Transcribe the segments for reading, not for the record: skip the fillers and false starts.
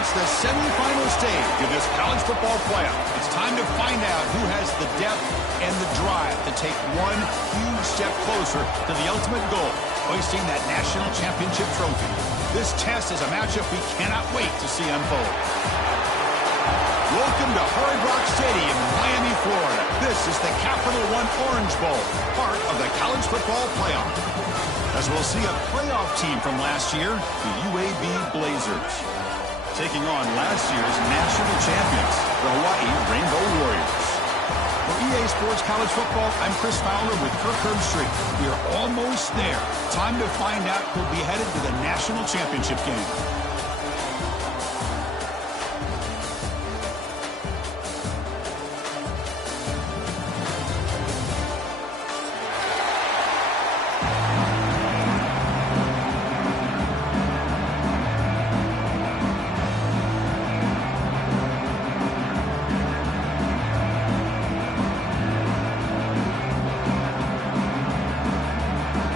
reached the semifinal stage of this college football playoff. It's time to find out who has the depth and the drive to take one huge step closer to the ultimate goal, hoisting that national championship trophy. This test is a matchup we cannot wait to see unfold. Welcome to Hard Rock Stadium in Miami, Florida. This is the Capital One Orange Bowl, part of the college football playoff. As we'll see a playoff team from last year, the UAB Blazers, taking on last year's national champions, the Hawaii Rainbow Warriors. For EA Sports College Football, I'm Chris Fowler with Kirk Herbstreit. We are almost there. Time to find out who'll be headed to the national championship game.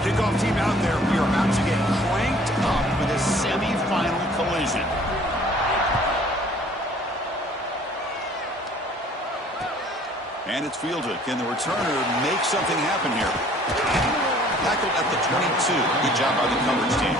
Kickoff team out there. We are about to get cranked up for this semifinal collision. And it's fielded. Can the returner make something happen here? Tackled at the 22. Good job by the coverage team.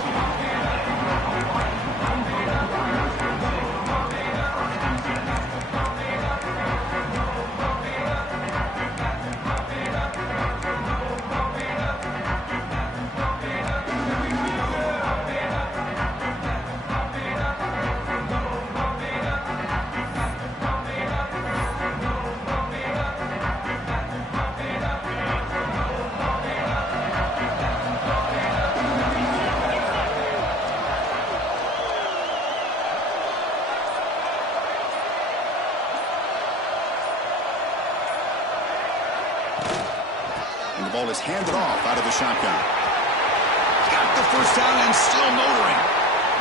And the ball is handed off out of the shotgun. Got the first down and still motoring.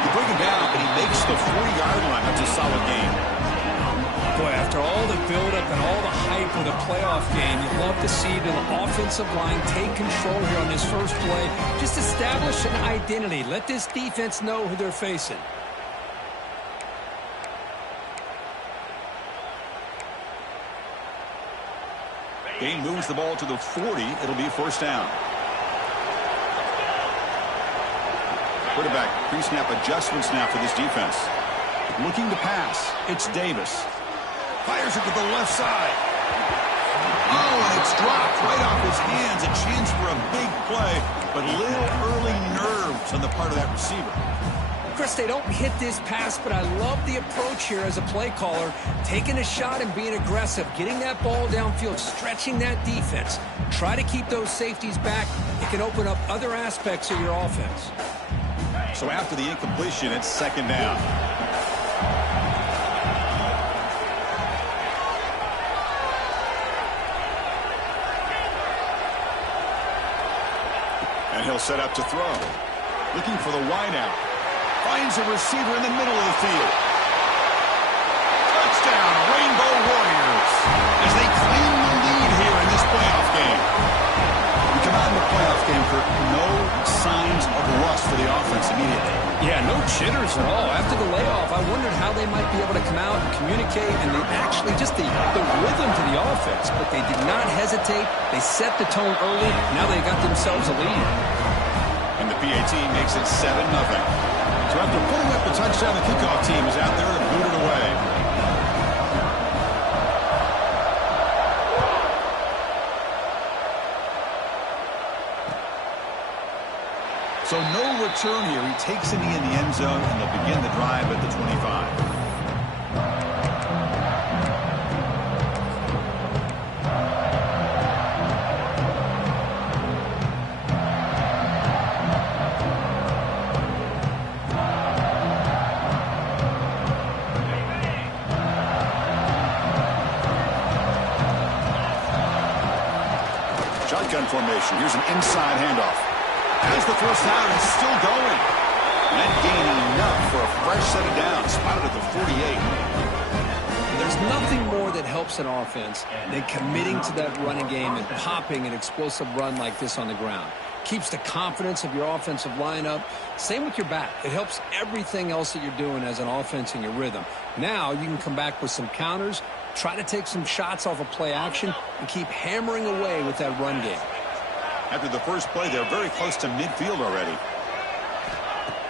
You bring him down, but he makes the 40-yard line. That's a solid gain. Boy, after all the buildup and all the hype with a playoff game, you'd love to see the offensive line take control here on this first play. Just establish an identity. Let this defense know who they're facing. Gain moves the ball to the 40. It'll be first down. Quarterback pre-snap adjustments now for this defense. Looking to pass. It's Davis. Fires it to the left side. Oh, and it's dropped right off his hands. A chance for a big play, but little early nerves on the part of that receiver. Chris, they don't hit this pass, but I love the approach here as a play caller. Taking a shot and being aggressive, getting that ball downfield, stretching that defense. Try to keep those safeties back. It can open up other aspects of your offense. So after the incompletion, it's second down. And he'll set up to throw. Looking for the wideout. Finds a receiver in the middle of the field. Touchdown, Rainbow Warriors, as they claim the lead here in this playoff game. We come out in the playoff game for no signs of rust for the offense immediately. Yeah, no jitters at all. After the layoff, I wondered how they might be able to come out and communicate, and they actually just the rhythm to the offense. But they did not hesitate. They set the tone early. Now they got themselves a lead. And the PAT makes it 7-0. So after putting up the touchdown, the kickoff team is out there to boot it away. So no return here. He takes it in the end zone, and they'll begin the drive at the 25. Shotgun formation. Here's an inside handoff. As the first down is still going. Net gain enough for a fresh set of downs. Spotted at the 48. There's nothing more that helps an offense than committing to that running game and popping an explosive run like this on the ground. Keeps the confidence of your offensive line up. Same with your back. It helps everything else that you're doing as an offense in your rhythm. Now you can come back with some counters, try to take some shots off of play action, and keep hammering away with that run game. After the first play, they're very close to midfield already.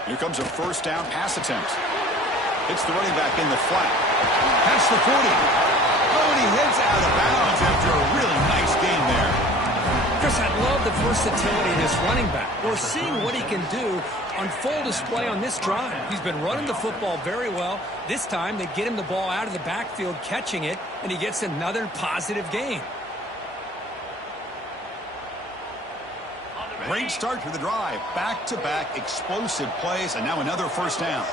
Here comes a first down pass attempt. Hits the running back in the flat. Past the 40. Oh, and he heads out of bounds after a really nice gain there. Chris, I love the versatility of this running back. We're seeing what he can do on full display on this drive. He's been running the football very well. This time, they get him the ball out of the backfield, catching it, and he gets another positive gain. Great start to the drive. Back-to-back explosive plays, and now another first down.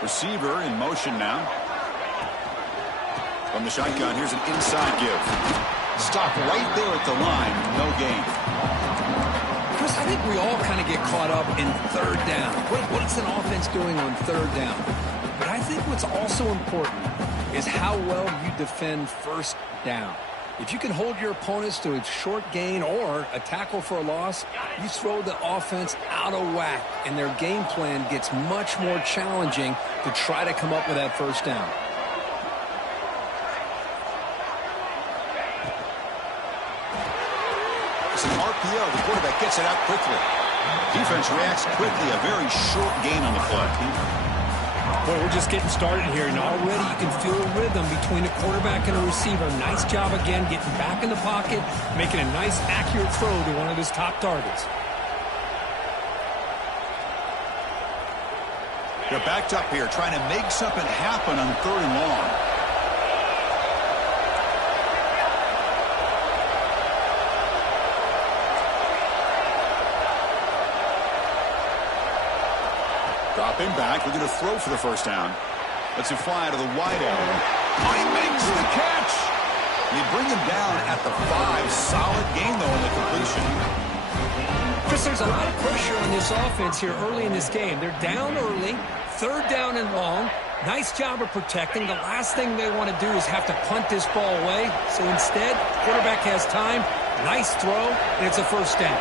Receiver in motion now. From the shotgun, here's an inside give. Stop right there at the line. No gain. Chris, I think we all kind of get caught up in third down. What's an offense doing on third down? But I think what's also important is how well you defend first down. If you can hold your opponents to a short gain or a tackle for a loss, you throw the offense out of whack, and their game plan gets much more challenging to try to come up with that first down. It's an RPO. The quarterback gets it out quickly. Defense reacts quickly. A very short gain on the play. Boy, we're just getting started here, and already you can feel a rhythm between the quarterback and the receiver. Nice job again getting back in the pocket, making a nice, accurate throw to one of his top targets. They're backed up here, trying to make something happen on third and long. Drop him back. We're going to throw for the first down. Lets it fly to the wide out. Oh, he makes the catch. You bring him down at the 5. Solid gain, though, in the completion. Chris, there's a lot of pressure on this offense here early in this game. They're down early, third down and long. Nice job of protecting. The last thing they want to do is have to punt this ball away. So instead, quarterback has time. Nice throw, and it's a first down.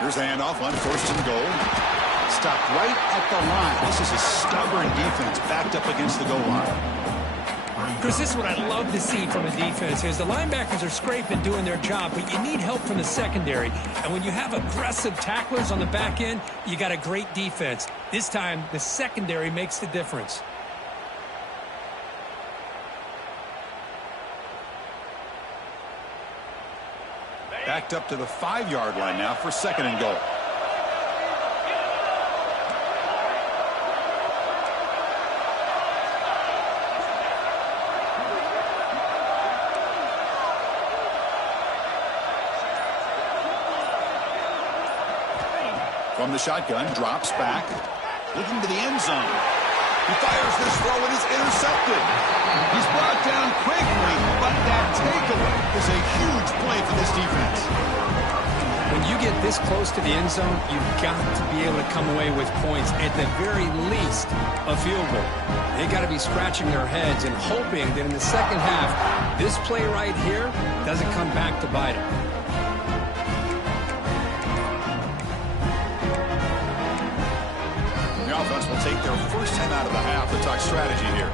Here's the handoff on first and goal. Stopped right at the line. This is a stubborn defense backed up against the goal line. Chris, this is what I'd love to see from a defense is the linebackers are scraping, doing their job, but you need help from the secondary. And when you have aggressive tacklers on the back end, you got a great defense. This time, the secondary makes the difference. Backed up to the 5-yard line now for second and goal. From the shotgun, drops back, looking to the end zone. He fires this throw and is intercepted. He's brought down quickly, but that takeaway is a huge play for this defense. When you get this close to the end zone, you've got to be able to come away with points, at the very least, a field goal. They got to be scratching their heads and hoping that in the second half, this play right here doesn't come back to bite them. The offense will take their first time out of the half to talk strategy here.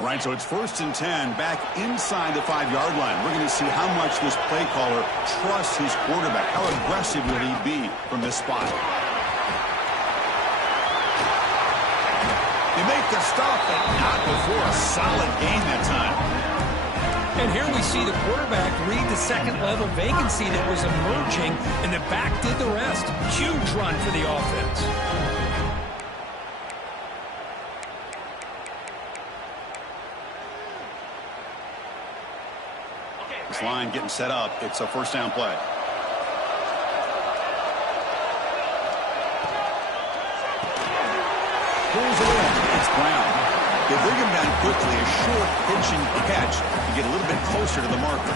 All right, so it's first and 10 back inside the 5-yard line. We're going to see how much this play caller trusts his quarterback. How aggressive will he be from this spot? They make the stop, but not before a solid gain that time. And here we see the quarterback read the second-level vacancy that was emerging, and the back did the rest. Huge run for the offense. This line getting set up. It's a first down play. Pulls it in. It's Brown. They bring him down quickly, a short pitch and catch to get a little bit closer to the marker.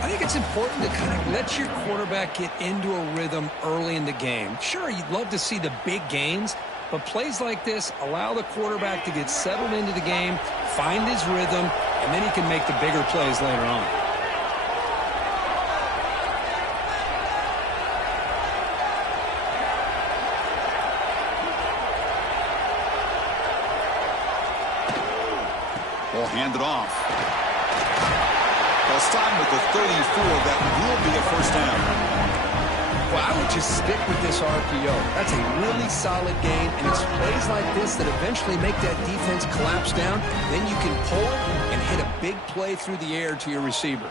I think it's important to kind of let your quarterback get into a rhythm early in the game. Sure, you'd love to see the big gains, but plays like this allow the quarterback to get settled into the game, find his rhythm, and then he can make the bigger plays later on. Ball handed off. They'll stop him with the 34. That will be a first down. Well, I would just stick with this RPO. That's a really solid game, and it's plays like this that eventually make that defense collapse down. Then you can pull it and hit a big play through the air to your receiver.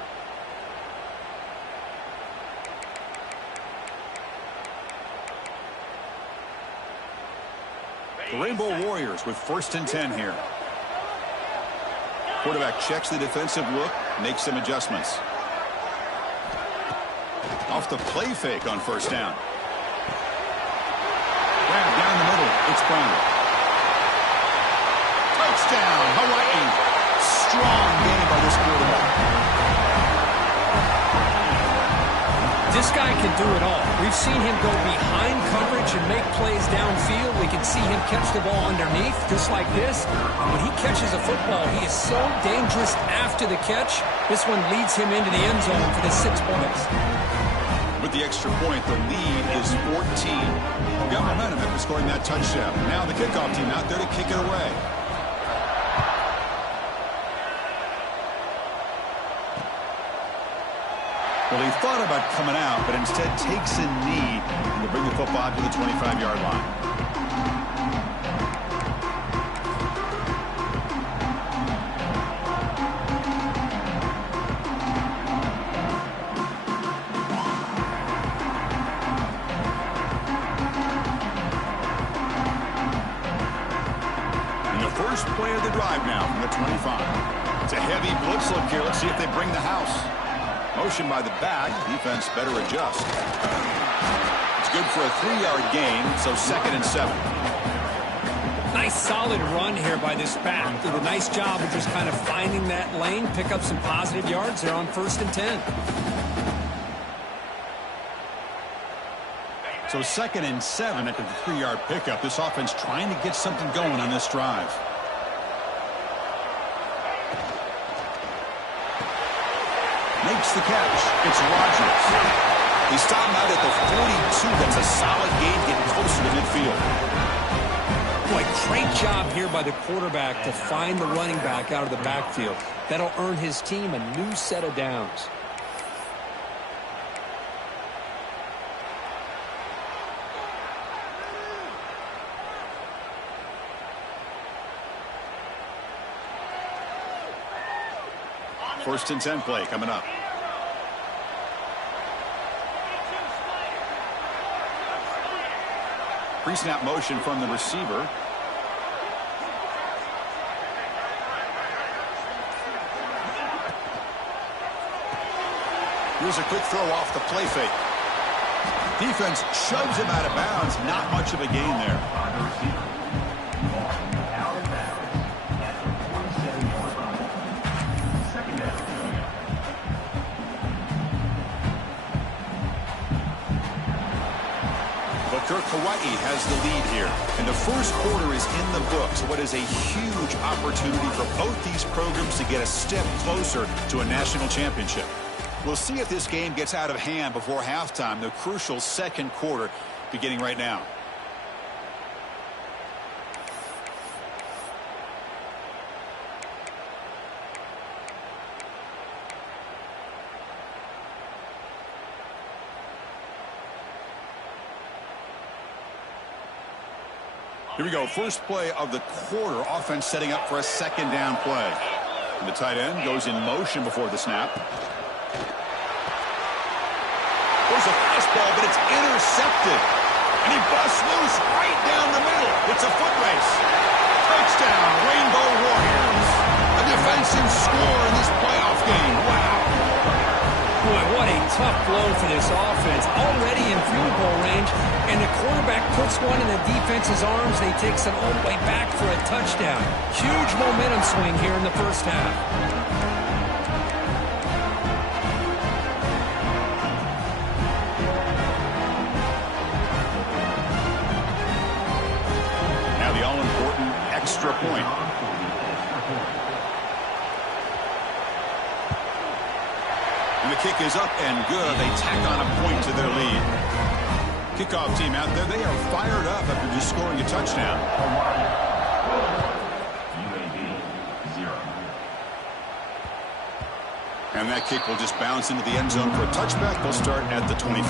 The Rainbow Warriors with 1st and 10 here. Quarterback checks the defensive look, makes some adjustments. Off the play fake on 1st down. Grab down the middle. It's Brown. Touchdown, Hawaii. Strong game by this quarterback. This guy can do it all. We've seen him go behind coverage and make plays downfield. We can see him catch the ball underneath, just like this. And when he catches a football, he is so dangerous after the catch. This one leads him into the end zone for the 6 points. With the extra point, the lead is 14. We got momentum after scoring that touchdown. Now the kickoff team out there to kick it away. Well, he thought about coming out, but instead takes a knee and to bring the football to the 25-yard line. And the first play of the drive now from the 25. It's a heavy blitz look here. Let's see if they bring the house. Motion by the back. Defense better adjust. It's good for a 3-yard gain, so 2nd and 7. Nice solid run here by this back. Did a nice job of just kind of finding that lane, pick up some positive yards there on 1st and 10. So 2nd and 7 after the 3-yard pickup. This offense trying to get something going on this drive. Makes the catch. It's Rodgers. He stopped him out at the 42. That's a solid gain getting closer to midfield. Boy, great job here by the quarterback to find the running back out of the backfield. That'll earn his team a new set of downs. First and 10 play coming up. Pre-snap motion from the receiver. Here's a quick throw off the play fake. Defense shoves him out of bounds. Not much of a gain there. Hawaii has the lead here, and the first quarter is in the books. What is a huge opportunity for both these programs to get a step closer to a national championship. We'll see if this game gets out of hand before halftime, the crucial 2nd quarter beginning right now. Here we go. First play of the quarter. Offense setting up for a 2nd down play. And the tight end goes in motion before the snap. There's a fastball, but it's intercepted. And he busts loose right down the middle. It's a foot race. Touchdown, Rainbow Warriors. A defensive score in this playoff game. Wow. Boy, what a tough blow for this offense. Already in field goal range, and a quarterback puts one in the defense's arms and he takes it all the way back for a touchdown. Huge momentum swing here in the first half. Now the all-important extra point. And the kick is up and good. They tack on a point to their lead. Kickoff team out there, they are fired up after just scoring a touchdown. And that kick will just bounce into the end zone for a touchback. They'll start at the 25.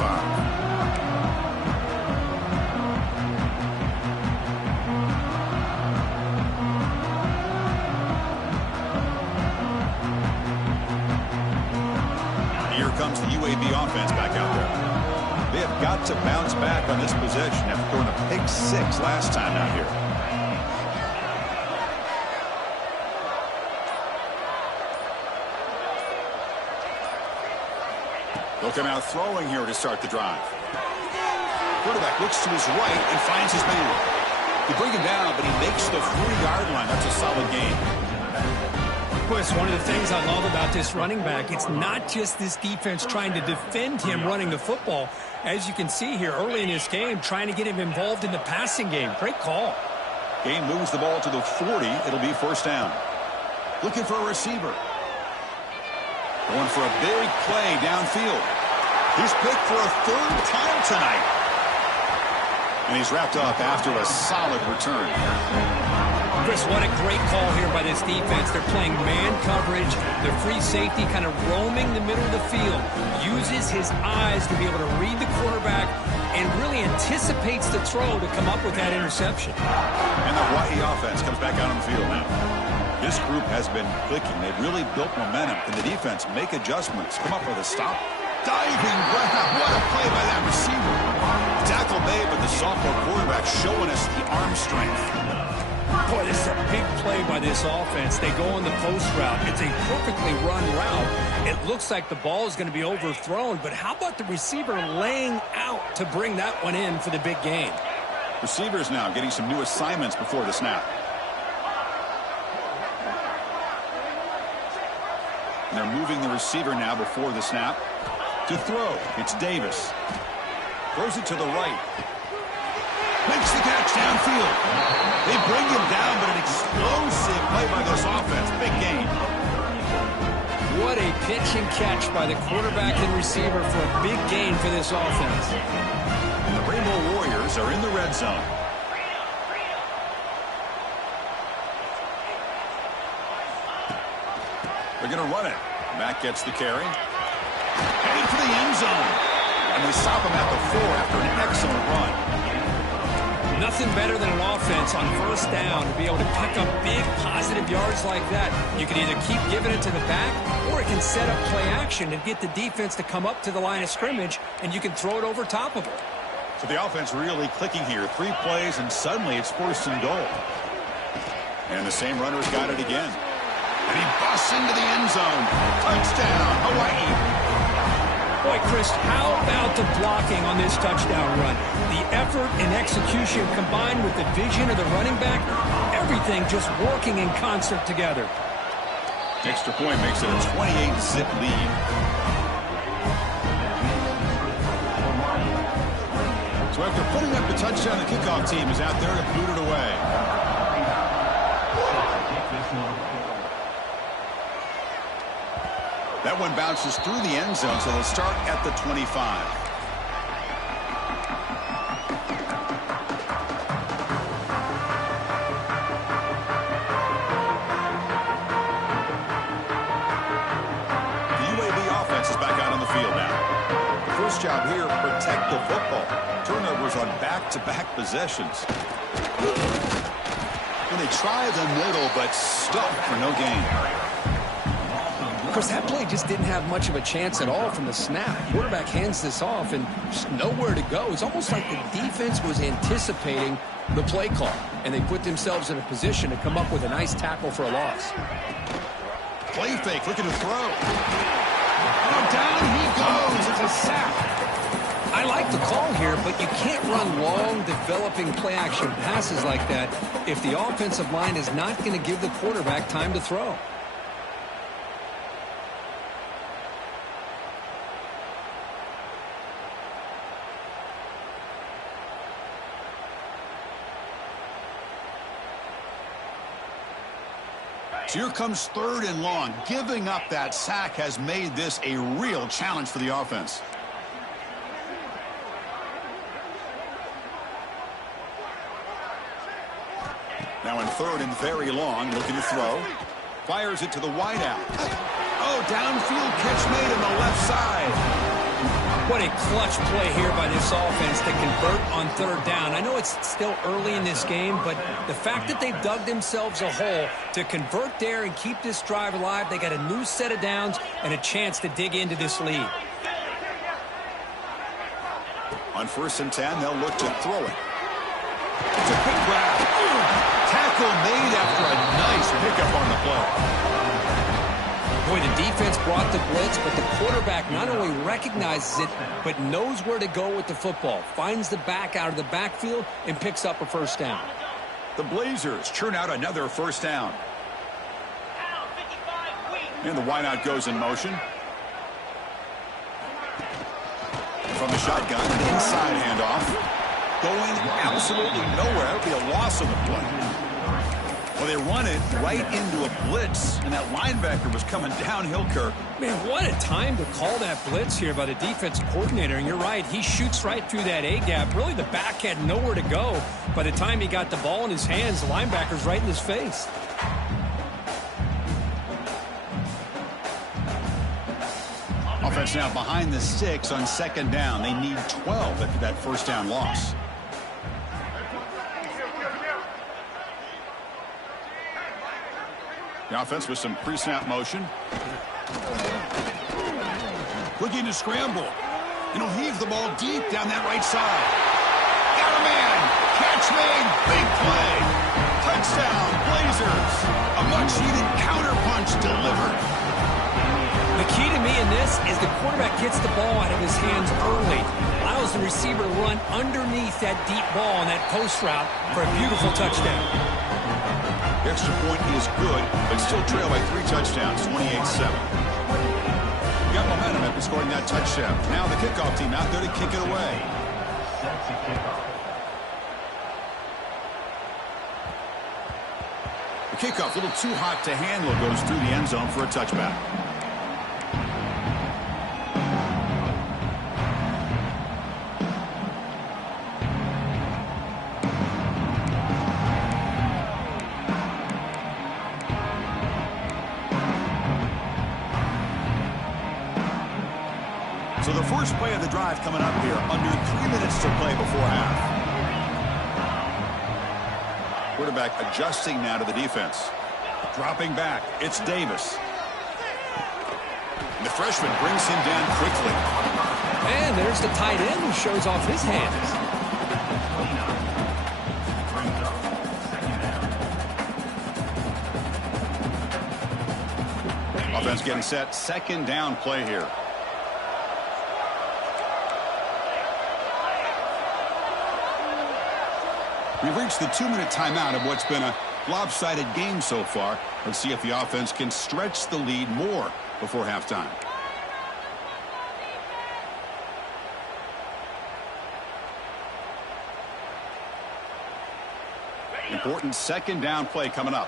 Here comes the UAB offense back out there. They have got to bounce back on this possession after throwing a pick 6 last time out here. They'll come out throwing here to start the drive. Quarterback looks to his right and finds his man. They bring him down, but he makes the 3-yard line. That's a solid gain. Chris, one of the things I love about this running back, it's not just this defense trying to defend him running the football. As you can see here early in this game, trying to get him involved in the passing game. Great call. Game moves the ball to the 40. It'll be first down. Looking for a receiver. Going for a big play downfield. He's picked for a 3rd time tonight. And he's wrapped up after a solid return. Chris, what a great call here by this defense. They're playing man coverage. The free safety kind of roaming the middle of the field. Uses his eyes to be able to read the quarterback and really anticipates the throw to come up with that interception. And the Hawaii offense comes back out on the field now. This group has been clicking. They've really built momentum. Can the defense make adjustments? Come up with a stop. Diving grab. What a play by that receiver. Tackle made, but the sophomore quarterback showing us the arm strength. Boy, this is a big play by this offense. They go on the post route. It's a perfectly run route. It looks like the ball is going to be overthrown, but how about the receiver laying out to bring that one in for the big game? Receivers now getting some new assignments before the snap. And they're moving the receiver now before the snap. To throw, it's Davis. Throws it to the right. Makes the catch downfield. They bring him down, but an explosive play by this offense. Big gain. What a pitch and catch by the quarterback and receiver for a big gain for this offense. And the Rainbow Warriors are in the red zone. They're going to run it. Mack gets the carry. Headed for the end zone. And they stop him at the 4 after an excellent run. Nothing better than an offense on first down to be able to pick up big positive yards like that. You can either keep giving it to the back, or it can set up play action and get the defense to come up to the line of scrimmage, and you can throw it over top of it. So the offense really clicking here. 3 plays, and suddenly it's 1st and goal. And the same runner's got it again. And he busts into the end zone. Touchdown, Hawaii. Boy, Chris, how about the blocking on this touchdown run? The effort and execution combined with the vision of the running back, everything just working in concert together. Extra point makes it a 28-zip lead. So after putting up the touchdown, the kickoff team is out there to boot it away. That one bounces through the end zone, so they'll start at the 25. The UAB offense is back out on the field now. The first job here, protect the football. Turnovers on back-to-back possessions. When they try the middle, but stuck for no gain. Of course, that play just didn't have much of a chance at all from the snap. Quarterback hands this off and just nowhere to go. It's almost like the defense was anticipating the play call, and they put themselves in a position to come up with a nice tackle for a loss. Play fake, looking to throw. Oh, down he goes. It's a sack. I I like the call here, but you can't run long, developing play-action passes like that if the offensive line is not going to give the quarterback time to throw. So here comes 3rd and long. Giving up that sack has made this a real challenge for the offense. Now in 3rd and very long, looking to throw. Fires it to the wideout. Oh, downfield catch made on the left side. What a clutch play here by this offense to convert on 3rd down. I know it's still early in this game, but the fact that they've dug themselves a hole to convert there and keep this drive alive, they got a new set of downs and a chance to dig into this lead. On 1st and 10, they'll look to throw it. It's a quick grab. Tackle made after a nice pickup on the play. Boy, the defense brought the blitz, but the quarterback not only recognizes it, but knows where to go with the football. Finds the back out of the backfield and picks up a 1st down. The Blazers churn out another 1st down. And the wideout goes in motion. From the shotgun, an inside handoff. Going absolutely nowhere. That would be a loss on the play. Well, they run it right into a blitz, and that linebacker was coming downhill, Kirk. Man, what a time to call that blitz here by the defense coordinator. And you're right, he shoots right through that A-gap. Really, the back had nowhere to go. By the time he got the ball in his hands, the linebacker's right in his face. Offense now behind the 6 on 2nd down. They need 12 after that 1st down loss. The offense with some pre-snap motion. Looking to scramble. And he'll heave the ball deep down that right side. Got a man. Catch made. Big play. Touchdown, Blazers. A much-needed counterpunch delivered. The key to me in this is the quarterback gets the ball out of his hands early. Allows the receiver to run underneath that deep ball on that post route for a beautiful touchdown. The extra point is good, but still trail by 3 touchdowns, 28-7. Got momentum after scoring that touchdown. Now the kickoff team out there to kick it away. The kickoff, a little too hot to handle, goes through the end zone for a touchback. So the first play of the drive coming up here, under 3 minutes to play before half. Quarterback adjusting now to the defense. Dropping back, it's Davis. And the freshman brings him down quickly. And there's the tight end who shows off his hands. Offense getting set, 2nd down play here. We've reached the 2-minute timeout of what's been a lopsided game so far. Let's see if the offense can stretch the lead more before halftime. Important 2nd down play coming up.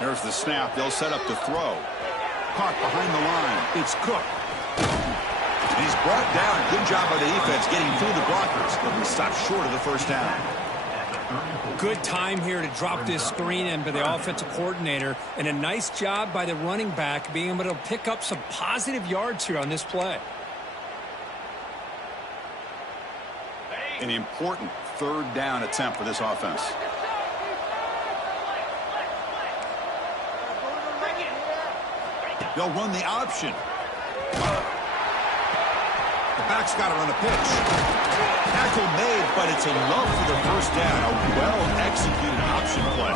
There's the snap. They'll set up to throw. Caught behind the line. It's Cook. And he's brought down. Good job by the defense getting through the blockers, but we stopped short of the 1st down. Good time here to drop this screen in by the offensive coordinator, and a nice job by the running back being able to pick up some positive yards here on this play. An important 3rd down attempt for this offense. They'll run the option. The back's got to run a pitch. Tackle made, but it's enough for the 1st down. A well-executed option play.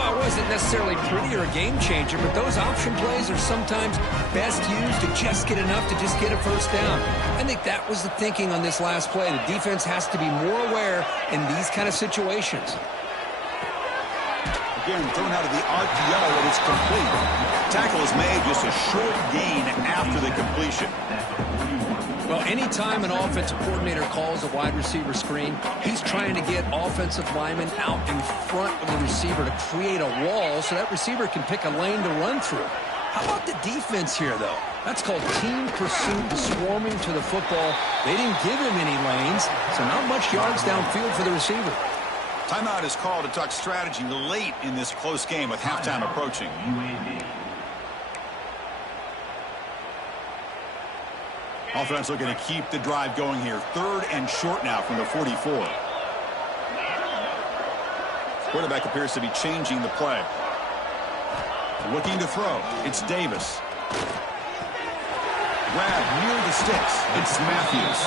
Well, it wasn't necessarily pretty or a game changer, but those option plays are sometimes best used to just get enough to just get a first down. I think that was the thinking on this last play. The defense has to be more aware in these kind of situations. Again, thrown out of the RPO, and it's complete. Tackle is made, just a short gain after the completion. Well, anytime an offensive coordinator calls a wide receiver screen, he's trying to get offensive linemen out in front of the receiver to create a wall so that receiver can pick a lane to run through. How about the defense here, though? That's called team pursuit, swarming to the football. They didn't give him any lanes, so not much yards downfield for the receiver. Timeout is called to talk strategy late in this close game with halftime approaching. Offense looking to keep the drive going here. 3rd and short now from the 44. Quarterback appears to be changing the play. Looking to throw. It's Davis. Grab near the sticks. It's Matthews.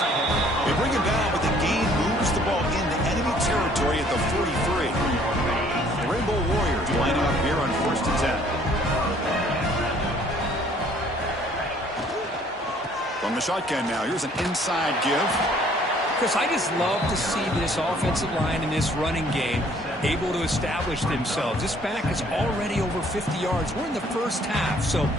They bring him down, but the gain moves the ball into enemy territory at the 43. The Rainbow Warriors lining up here on 1st and 10. From the shotgun now, here's an inside give. Chris, I just love to see this offensive line in this running game able to establish themselves. This back is already over 50 yards. We're in the first half, so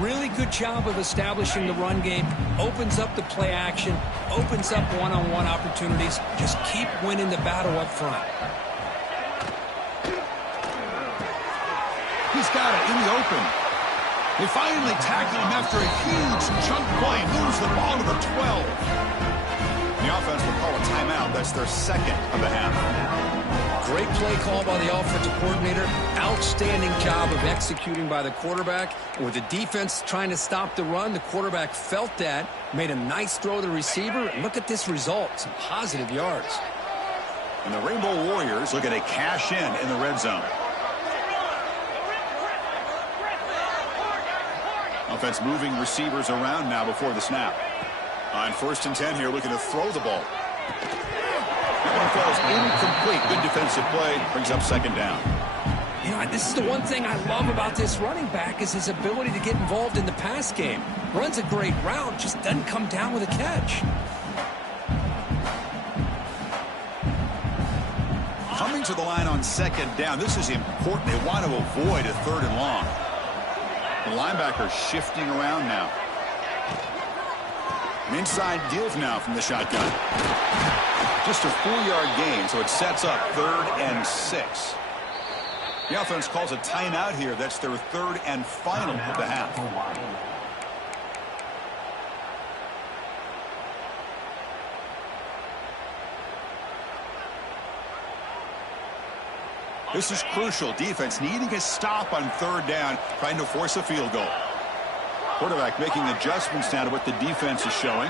really good job of establishing the run game. Opens up the play action, opens up one-on-one opportunities. Just keep winning the battle up front. He's got it in the open. They finally tackle him after a huge chunk play. Moves the ball to the 12. The offense will call a timeout. That's their 2nd of the half. Great play call by the offensive coordinator. Outstanding job of executing by the quarterback. And with the defense trying to stop the run, the quarterback felt that, made a nice throw to the receiver. And look at this result. Some positive yards. And the Rainbow Warriors looking to cash in the red zone. Offense moving receivers around now before the snap. On 1st and 10 here, looking to throw the ball. That one falls incomplete. Good defensive play. Brings up 2nd down. You know, this is the one thing I love about this running back is his ability to get involved in the pass game. Runs a great route, just doesn't come down with a catch. Coming to the line on 2nd down. This is important. They want to avoid a 3rd and long. The linebacker shifting around now. An inside give now from the shotgun. Just a 4-yard gain, so it sets up 3rd and 6. The offense calls a timeout here. That's their 3rd and final of the half. This is crucial. Defense needing a stop on 3rd down, trying to force a field goal. Quarterback making adjustments now to what the defense is showing.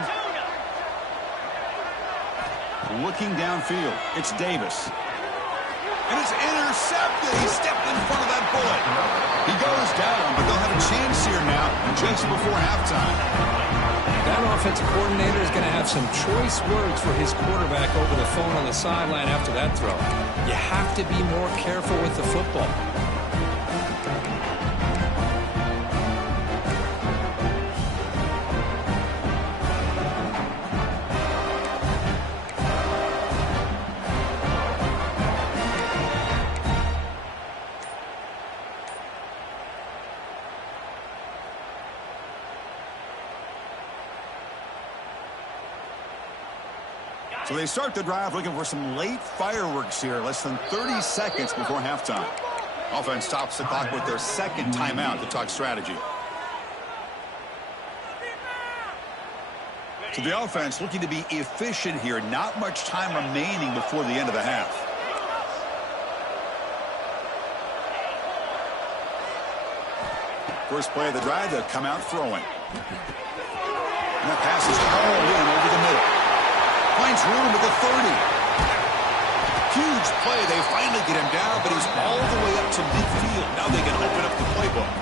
Looking downfield. It's Davis. And it's intercepted. He stepped in front of that bullet. He goes down, but they'll have a chance here now just before halftime. That offensive coordinator is going to have some choice words for his quarterback over the phone on the sideline after that throw. You have to be more careful with the football. So they start the drive looking for some late fireworks here, less than 30 seconds before halftime. Offense stops the clock with their 2nd timeout to talk strategy. So the offense looking to be efficient here. Not much time remaining before the end of the half. First play of the drive, they'll come out throwing. And that pass is hauled in over the middle. Finds room at the 30. Huge play. They finally get him down, but he's all the way up to midfield. Now they can open up the playbook.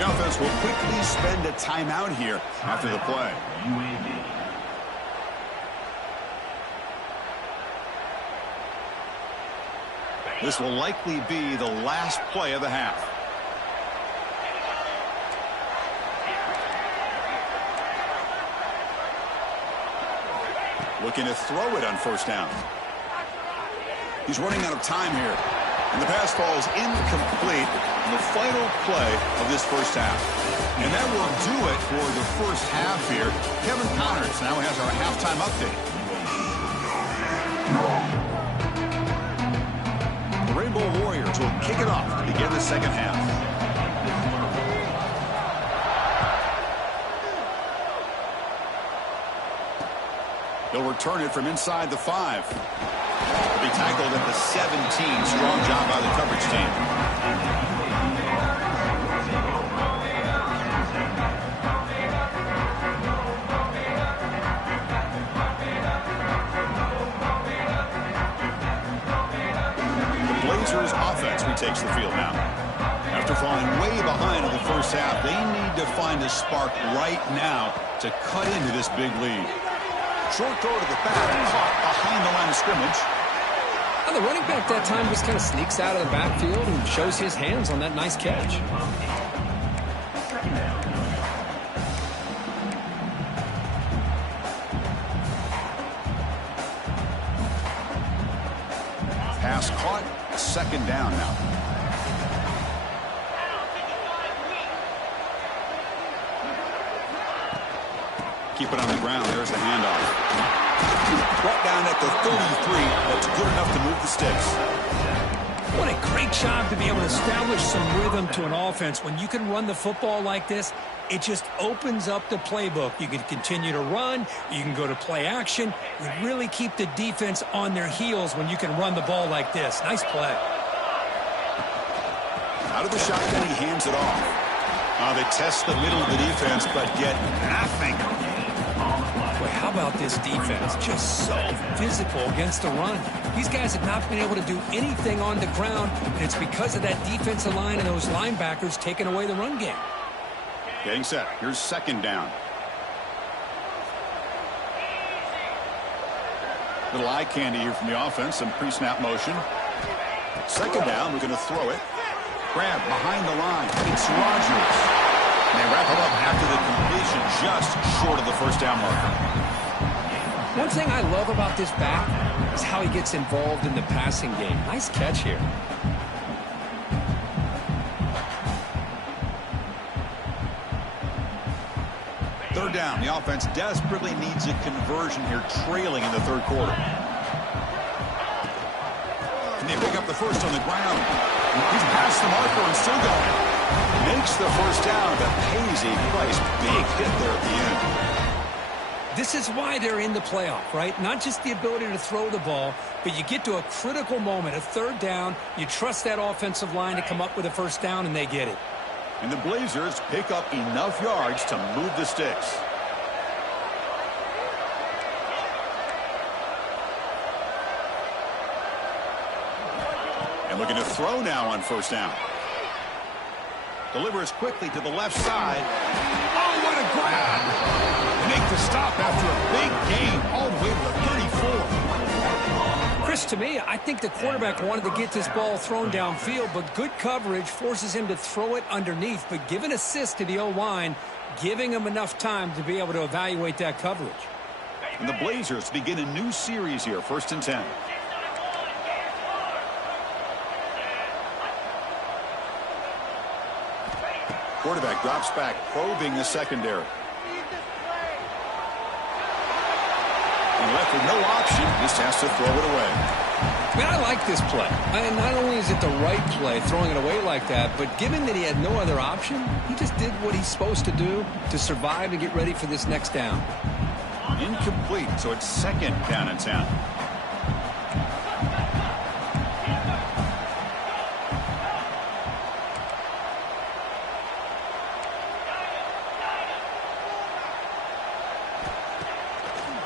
The offense will quickly spend a timeout here after the play. This will likely be the last play of the half. Looking to throw it on first down. He's running out of time here. And the pass falls incomplete in the final play of this first half. And that will do it for the first half here. Kevin Connors now has our halftime update. The Rainbow Warriors will kick it off to begin the second half. They'll return it from inside the 5. They'll be tackled at the 17. Strong job by the coverage team. The Blazers offense retakes the field now. After falling way behind in the first half, they need to find a spark right now to cut into this big lead. Short throw to the back, caught behind the line of scrimmage. Now the running back that time just kind of sneaks out of the backfield and shows his hands on that nice catch. Pass caught, second down now. Keep it on the ground. There's the handoff. Brought down at the 33. That's good enough to move the sticks. What a great job to be able to establish some rhythm to an offense. When you can run the football like this, it just opens up the playbook. You can continue to run. You can go to play action. You really keep the defense on their heels when you can run the ball like this. Nice play. Out of the shotgun, he hands it off. They test the middle of the defense, but get nothing. Boy, how about this defense? Just so physical against the run. These guys have not been able to do anything on the ground, and it's because of that defensive line and those linebackers taking away the run game. Getting set. Here's second down. Little eye candy here from the offense. Some pre-snap motion. Second down. We're going to throw it. Grab behind the line. It's Rodgers. And they wrap it up after the completion, just short of the first down marker. One thing I love about this back is how he gets involved in the passing game. Nice catch here. Third down. The offense desperately needs a conversion here, trailing in the third quarter. Can they pick up the first on the ground? He's past the marker and still going. Makes the first down, but pays a price. Big hit there at the end. This is why they're in the playoff, right? Not just the ability to throw the ball, but you get to a critical moment, a third down. You trust that offensive line to come up with a first down, and they get it. And the Blazers pick up enough yards to move the sticks. And looking to throw now on first down. Delivers quickly to the left side. Oh, what a grab! Make the stop after a big gain all the way to the 34. Chris, to me, I think the quarterback wanted to get this ball thrown downfield, but good coverage forces him to throw it underneath. But give an assist to the O-line, giving him enough time to be able to evaluate that coverage. And the Blazers begin a new series here, 1st and 10. Quarterback drops back, probing the secondary. And left with no option, just has to throw it away. Man, I like this play. And not only is it the right play, throwing it away like that, but given that he had no other option, he just did what he's supposed to do to survive and get ready for this next down. Incomplete, so it's second down and 10.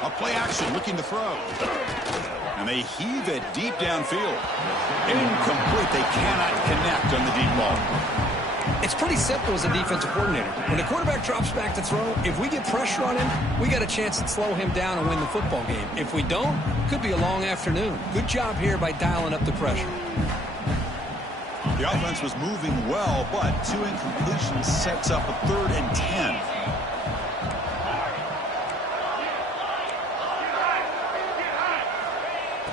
A play action looking to throw. And they heave it deep downfield. Incomplete. They cannot connect on the deep ball. It's pretty simple as a defensive coordinator. When the quarterback drops back to throw, if we get pressure on him, we got a chance to slow him down and win the football game. If we don't, could be a long afternoon. Good job here by dialing up the pressure. The offense was moving well, but 2 incompletions sets up a 3rd and 10.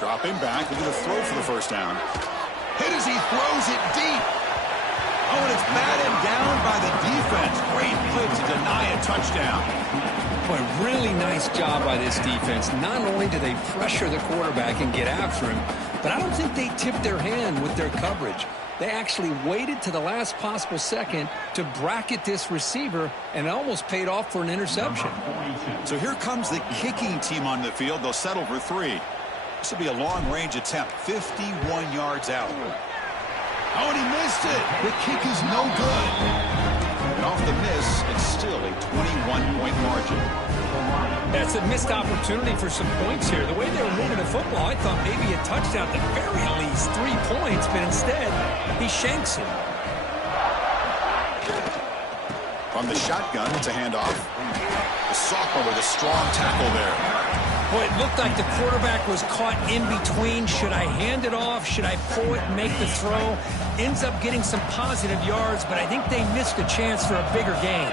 Dropping back, looking to throw for the first down. Hit as he throws it deep. Oh, and it's batted down by the defense. Great play to deny a touchdown. Boy, really nice job by this defense. Not only do they pressure the quarterback and get after him, but I don't think they tipped their hand with their coverage. They actually waited to the last possible second to bracket this receiver, and it almost paid off for an interception. So here comes the kicking team on the field. They'll settle for 3. This will be a long-range attempt, 51 yards out. Oh, and he missed it. The kick is no good. And off the miss, it's still a 21-point margin. That's a missed opportunity for some points here. The way they were moving the football, I thought maybe a touchdown, at the very least 3 points, but instead, he shanks it. From the shotgun, it's a handoff. The sophomore with a strong tackle there. Boy, it looked like the quarterback was caught in between. Should I hand it off? Should I pull it and make the throw? Ends up getting some positive yards, but I think they missed a chance for a bigger gain.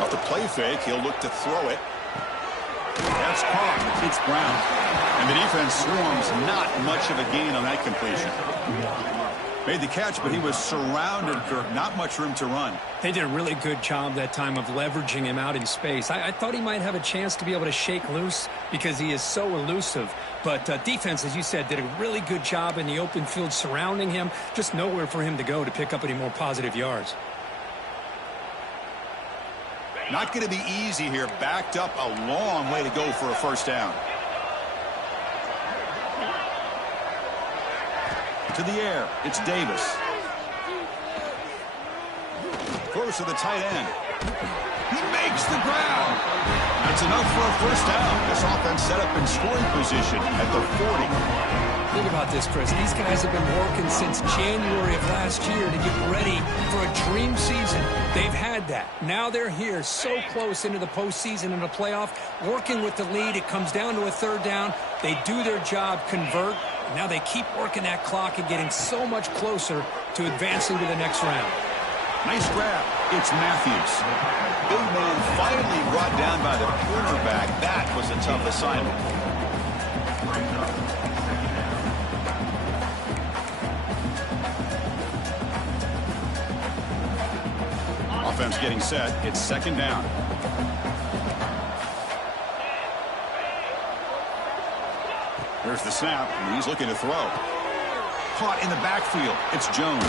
Off the play fake, he'll look to throw it. That's caught. It's Brown. And the defense swarms, not much of a gain on that completion. Made the catch, but he was surrounded, Kirk. Not much room to run. They did a really good job that time of leveraging him out in space. I thought he might have a chance to be able to shake loose because he is so elusive. But defense, as you said, did a really good job in the open field surrounding him. Just nowhere for him to go to pick up any more positive yards. Not going to be easy here. Backed up a long way to go for a first down. To the air, it's Davis. Throws to the tight end. He makes the ground. That's enough for a first down. This offense set up in scoring position at the 40. Think about this, Chris. These guys have been working since January of last year to get ready for a dream season. They've had that. Now they're here so close into the postseason and the playoff, working with the lead. It comes down to a third down. They do their job, convert. Now they keep working that clock and getting so much closer to advancing to the next round. Nice grab. It's Matthews. Big man finally brought down by the cornerback. That was a tough assignment. Offense getting set. It's second down. There's the snap, and he's looking to throw. Caught in the backfield. It's Jones.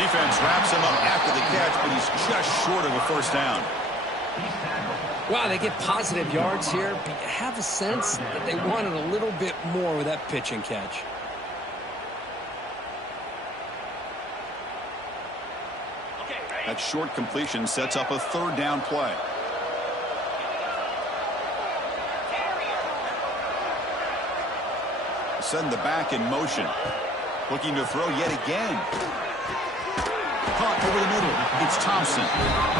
Defense wraps him up after the catch, but he's just short of a first down. Wow, they get positive yards here, but you have a sense that they wanted a little bit more with that pitch and catch. That short completion sets up a third down play. Send the back in motion. Looking to throw yet again. Caught over the middle. It's Thompson.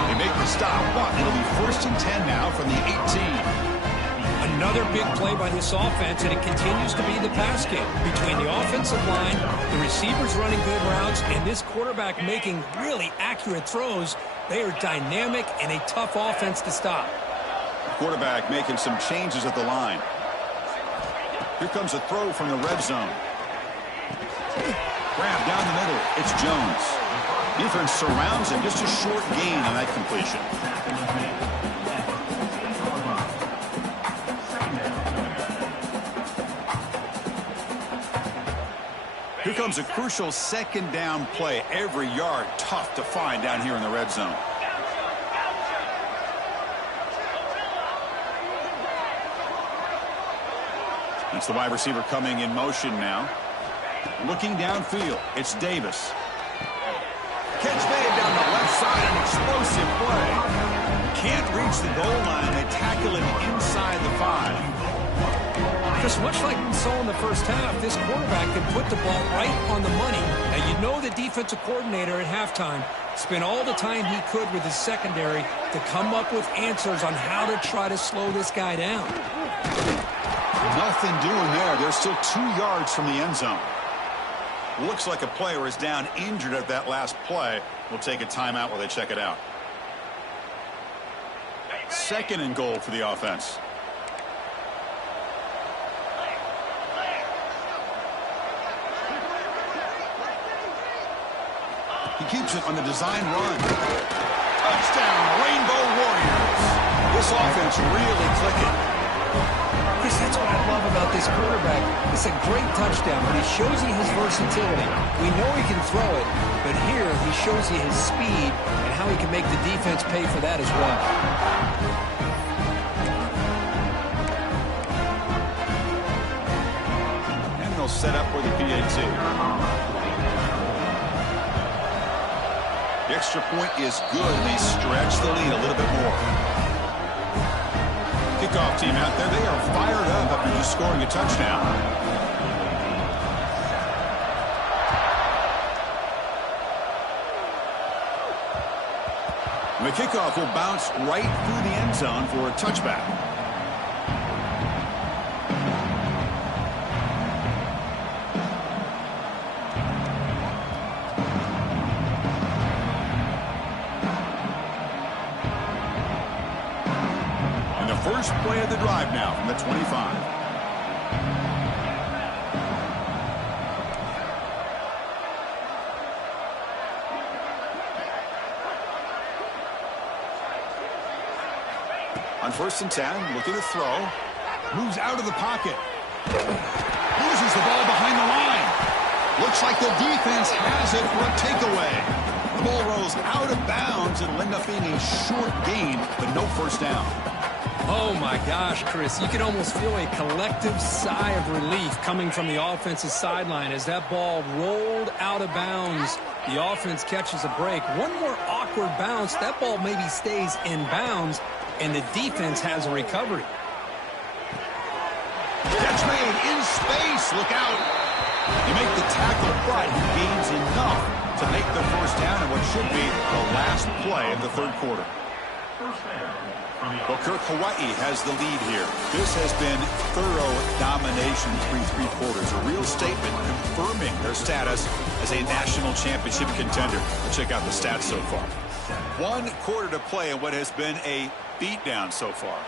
They make the stop, but it'll be first and 10 now from the 18. Another big play by this offense, and it continues to be the pass game between the offensive line, the receivers running good routes, and this quarterback making really accurate throws. They are dynamic and a tough offense to stop. Quarterback making some changes at the line. Here comes a throw from the red zone. Grab down the middle. It's Jones. Defense surrounds him. Just a short gain on that completion. Here comes a crucial second down play. Every yard tough to find down here in the red zone. It's the wide receiver coming in motion now. Looking downfield, it's Davis. Catch made down the left side, an explosive play. Can't reach the goal line. They tackle him inside the 5. Just much like we saw in the first half, this quarterback can put the ball right on the money. Now, you know the defensive coordinator at halftime spent all the time he could with his secondary to come up with answers on how to try to slow this guy down. Nothing doing there. They're still 2 yards from the end zone. Looks like a player is down injured at that last play. We'll take a timeout while they check it out. 2nd and goal for the offense. He keeps it on the design run. Touchdown, Rainbow Warriors. This offense really clicking. Chris, that's what I love about this quarterback. It's a great touchdown, but he shows you his versatility. We know he can throw it, but here he shows you his speed and how he can make the defense pay for that as well. And they'll set up for the PAT. The extra point is good. They stretch the lead a little bit more. Kickoff team out there. They are fired up after just scoring a touchdown. And the kickoff will bounce right through the end zone for a touchback. First play of the drive now from the 25. On 1st and 10, look at the throw. Moves out of the pocket. Loses the ball behind the line. Looks like the defense has it for a takeaway. The ball rolls out of bounds. It'll end up being a short gain, but no first down. Oh, my gosh, Chris. You can almost feel a collective sigh of relief coming from the offensive sideline as that ball rolled out of bounds. The offense catches a break. One more awkward bounce. That ball maybe stays in bounds, and the defense has a recovery. Catch made in space. Look out. You make the tackle, but he gains enough to make the first down in what should be the last play of the 3rd quarter. Well, Hawaii has the lead here. This has been thorough domination through 3 quarters. A real statement confirming their status as a national championship contender. We'll check out the stats so far. 1 quarter to play in what has been a beatdown so far.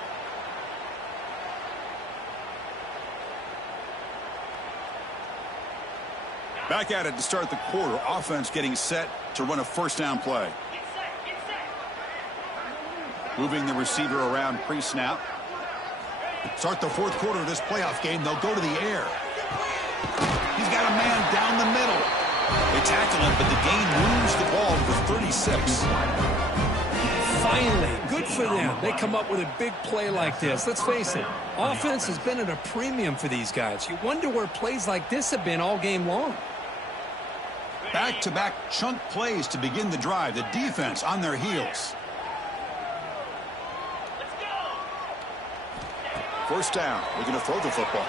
Back at it to start the quarter. Offense getting set to run a first down play. Moving the receiver around pre-snap. Start the 4th quarter of this playoff game. They'll go to the air. He's got a man down the middle. They tackle him, but the gain moves the ball to the 36. Finally, good for them. They come up with a big play like this. Let's face it, offense has been at a premium for these guys. You wonder where plays like this have been all game long. Back-to-back chunk plays to begin the drive. The defense on their heels. First down. We're going to throw the football.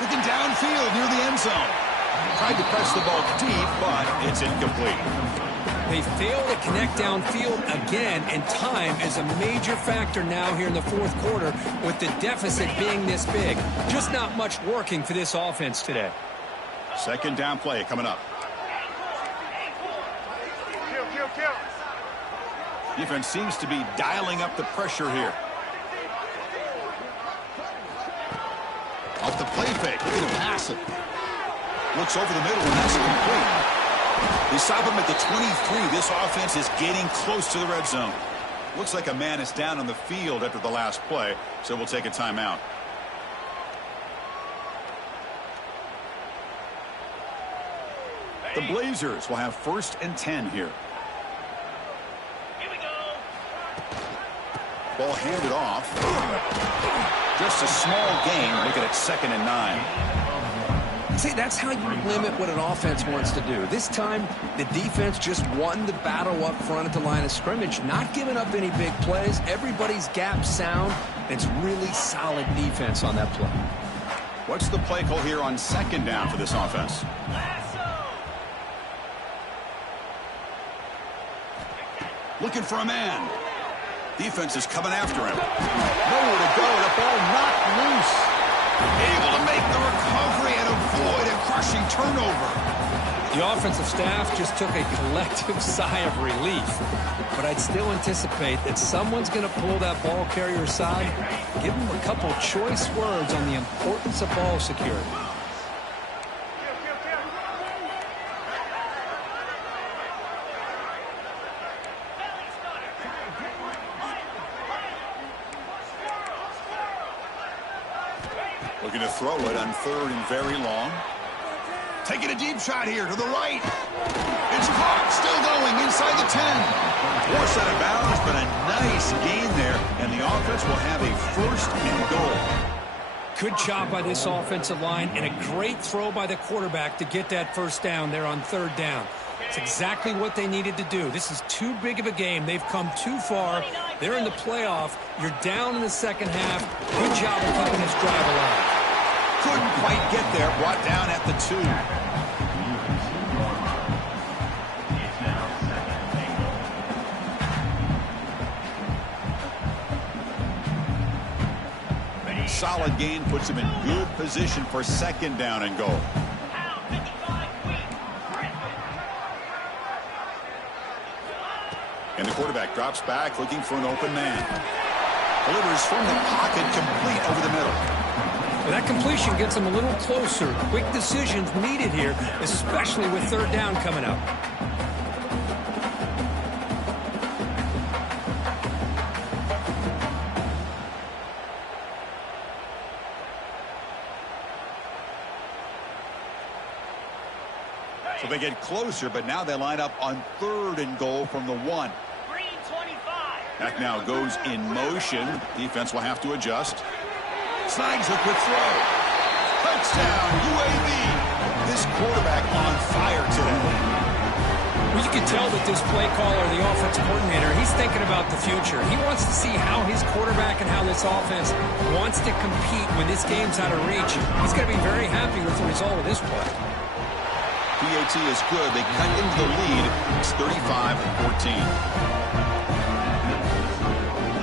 Looking downfield near the end zone. Tried to press the ball deep, but it's incomplete. They fail to connect downfield again, and time is a major factor now here in the 4th quarter with the deficit being this big. Just not much working for this offense today. 2nd down play coming up. Defense seems to be dialing up the pressure here. Off the play fake, looking to pass it. Looks over the middle, and that's complete. They stop him at the 23. This offense is getting close to the red zone. Looks like a man is down on the field after the last play, so we'll take a timeout. The Blazers will have 1st and 10 here. Ball handed off. Just a small gain, making it 2nd and 9. See, that's how you limit what an offense wants to do. This time, the defense just won the battle up front at the line of scrimmage, not giving up any big plays. Everybody's gap sound. It's really solid defense on that play. What's the play call here on second down for this offense? Looking for a man. Defense is coming after him. Nowhere to go. The ball knocked loose. Able to make the recovery and avoid a crushing turnover. The offensive staff just took a collective sigh of relief. But I'd still anticipate that someone's going to pull that ball carrier aside, give him a couple choice words on the importance of ball security. Looking to throw it on third and very long. Taking a deep shot here to the right. It's caught, still going inside the 10. Forced out of bounds, but a nice gain there, and the offense will have a first and goal. Good job by this offensive line, and a great throw by the quarterback to get that first down there on third down. It's exactly what they needed to do. This is too big of a game. They've come too far. They're in the playoff. You're down in the second half. Good job of keeping this drive alive. Couldn't quite get there. Brought down at the 2. Solid gain puts him in good position for second down and goal. And the quarterback drops back looking for an open man. Delivers from the pocket, complete over the middle. Well, that completion gets them a little closer. Quick decisions needed here, especially with third down coming up. So they get closer, but now they line up on third and goal from the 1. That now goes in motion. Defense will have to adjust. Snags a quick throw. Touchdown, UAB. This quarterback on fire today. Well, you can tell that this play caller, the offensive coordinator, he's thinking about the future. He wants to see how his quarterback and how this offense wants to compete when this game's out of reach. He's going to be very happy with the result of this play. PAT is good. They cut into the lead. It's 35-14.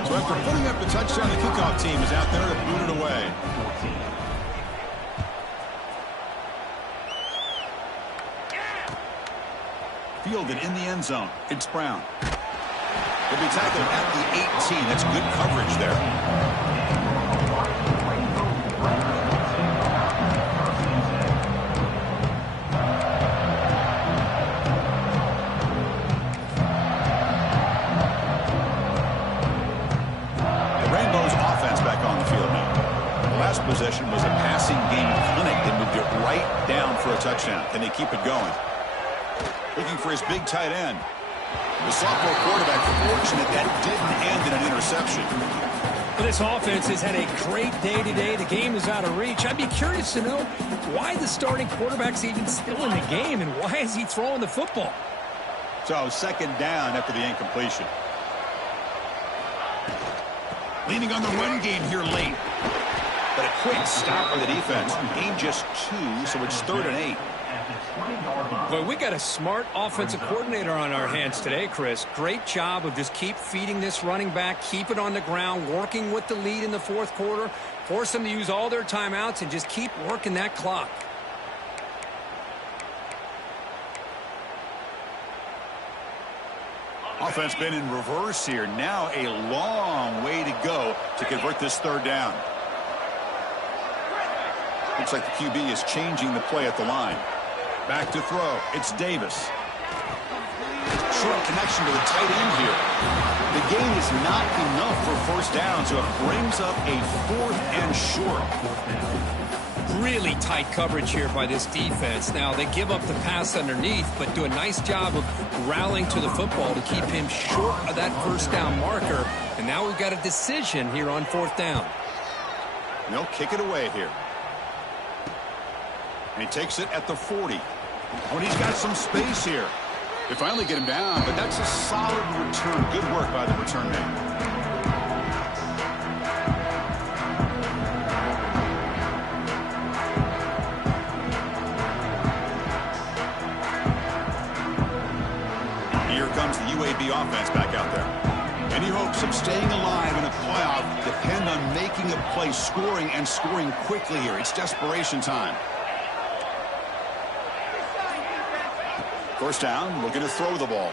So after putting up the touchdown, the kickoff team is out there to boot it away. Fielded in the end zone. It's Brown. He'll be tackled at the 18. That's good coverage there. Possession was a passing game clinic. They moved it right down for a touchdown. Can they keep it going? Looking for his big tight end. The sophomore quarterback fortunate that didn't end in an interception. Well, this offense has had a great day today. The game is out of reach. I'd be curious to know why the starting quarterback's even still in the game and why is he throwing the football? So second down after the incompletion. Leaning on the run game here late. But a quick stop by the defense. Gain just 2, so it's 3rd and 8. Well, we got a smart offensive coordinator on our hands today, Chris. Great job of just keep feeding this running back, keep it on the ground, working with the lead in the fourth quarter, force them to use all their timeouts, and just keep working that clock. Offense been in reverse here. Now a long way to go to convert this third down. Looks like the QB is changing the play at the line. Back to throw. It's Davis. Short connection to the tight end here. The gain is not enough for first down, so it brings up a 4th and short. Really tight coverage here by this defense. Now, they give up the pass underneath, but do a nice job of rallying to the football to keep him short of that first down marker. And now we've got a decision here on 4th down. And they'll kick it away here. And he takes it at the 40. Oh, and he's got some space here. They finally get him down, but that's a solid return. Good work by the return man. comes the UAB offense back out there. Any hopes of staying alive in a playoff depend on making a play, scoring, and scoring quickly here. It's desperation time. First down, looking to throw the ball.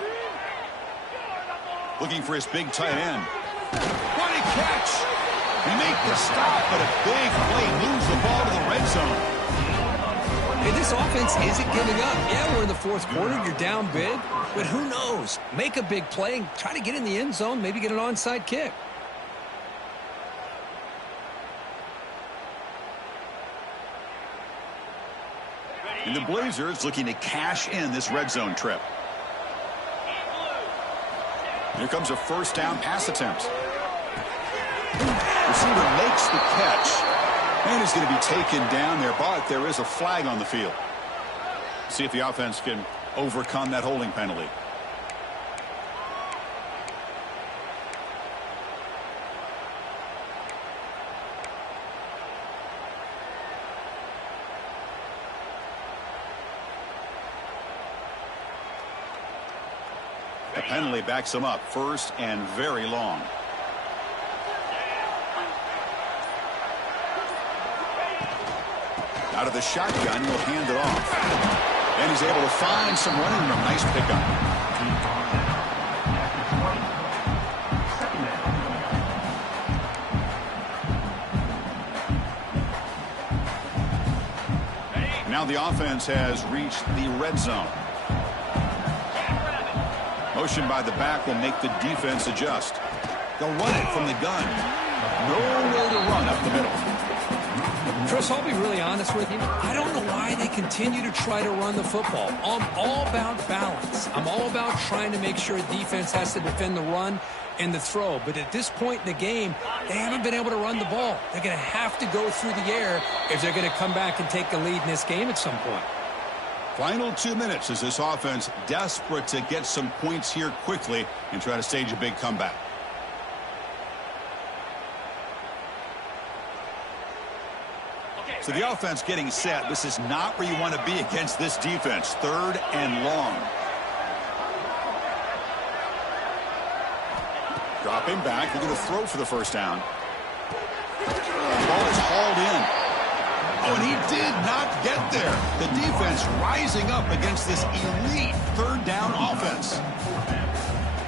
Looking for his big tight end. What a catch! He make the stop, but a big play. Moves the ball to the red zone. Hey, this offense isn't giving up. Yeah, we're in the fourth quarter. You're down big. But who knows? Make a big play and try to get in the end zone. Maybe get an onside kick. And the Blazers looking to cash in this red zone trip. Here comes a first down pass attempt. Receiver makes the catch. And he's going to be taken down there, but there is a flag on the field. See if the offense can overcome that holding penalty. The penalty backs him up, first and very long. Out of the shotgun, he'll hand it off. And he's able to find some running room. Nice pickup. Now the offense has reached the red zone. Motion by the back will make the defense adjust. They'll run it from the gun. Nowhere to run up the middle. Chris, I'll be really honest with you. I don't know why they continue to try to run the football. I'm all about balance. I'm all about trying to make sure defense has to defend the run and the throw. But at this point in the game, they haven't been able to run the ball. They're going to have to go through the air if they're going to come back and take the lead in this game at some point. Final 2 minutes as this offense desperate to get some points here quickly and try to stage a big comeback. So the offense getting set. This is not where you want to be against this defense. Third and long. Dropping back. They're going to throw for the first down. The ball is hauled in. Oh, and he did not get there. The defense rising up against this elite third down offense.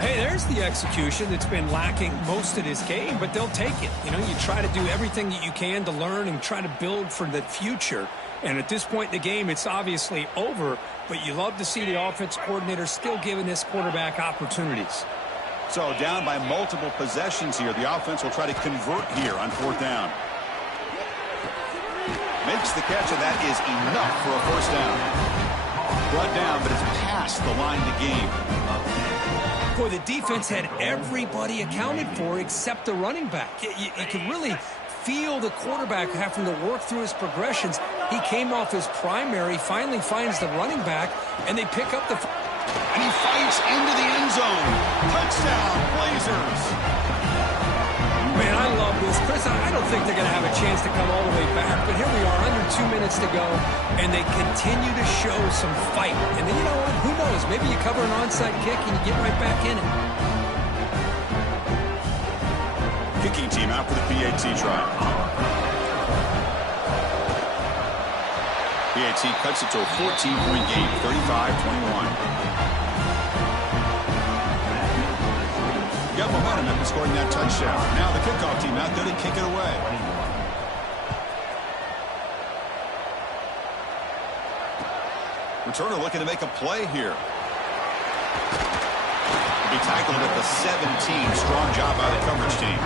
Hey, there's the execution that's been lacking most of this game, but they'll take it. You know, you try to do everything that you can to learn and try to build for the future. And at this point in the game, it's obviously over, but you love to see the offense coordinator still giving this quarterback opportunities. So down by multiple possessions here, the offense will try to convert here on fourth down. Makes the catch, and that is enough for a first down. Brought down, but it's past the line to gain. Boy, the defense had everybody accounted for except the running back. You can really feel the quarterback having to work through his progressions. He came off his primary, finally finds the running back, and they pick up the... And he fights into the end zone. Touchdown, Blazers. Man, I love this. Chris, I don't think they're going to have a chance to come all the way back, but here we are, under 2 minutes to go, and they continue to show some fight. And then, you know what? Who knows? Maybe you cover an onside kick and you get right back in it. Kicking team out for the PAT try. PAT cuts it to a 14-point game, 35-21. Got momentum after scoring that touchdown. Now the kickoff team out there to kick it away. Returner looking to make a play here. He'll be tackled at the 17. Strong job by the coverage team.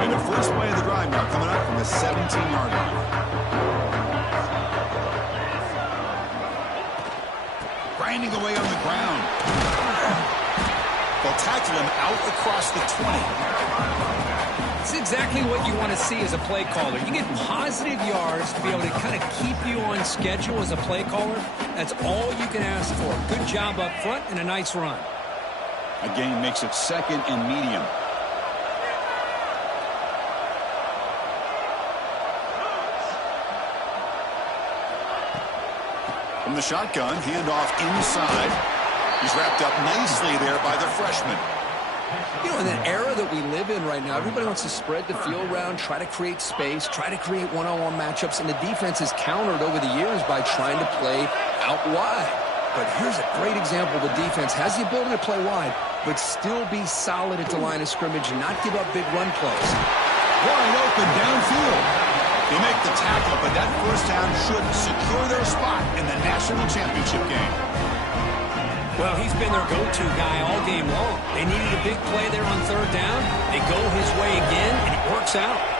And the first play of the drive now coming up from the 17-yard line. Grinding away on the ground. They'll tackle him out across the 20. It's exactly what you want to see as a play caller. You get positive yards to be able to kind of keep you on schedule as a play caller. That's all you can ask for. Good job up front and a nice run. A gain makes it second and medium. From the shotgun, handoff inside. He's wrapped up nicely there by the freshman. You know, in the era that we live in right now, everybody wants to spread the field around, try to create space, try to create one-on-one matchups, and the defense has countered over the years by trying to play out wide. But here's a great example. The defense has the ability to play wide, but still be solid at the line of scrimmage and not give up big run plays. Wide open downfield. They make the tackle, but that first down should secure their spot in the national championship game. Well, he's been their go-to guy all game long. They needed a big play there on third down. They go his way again, and it works out.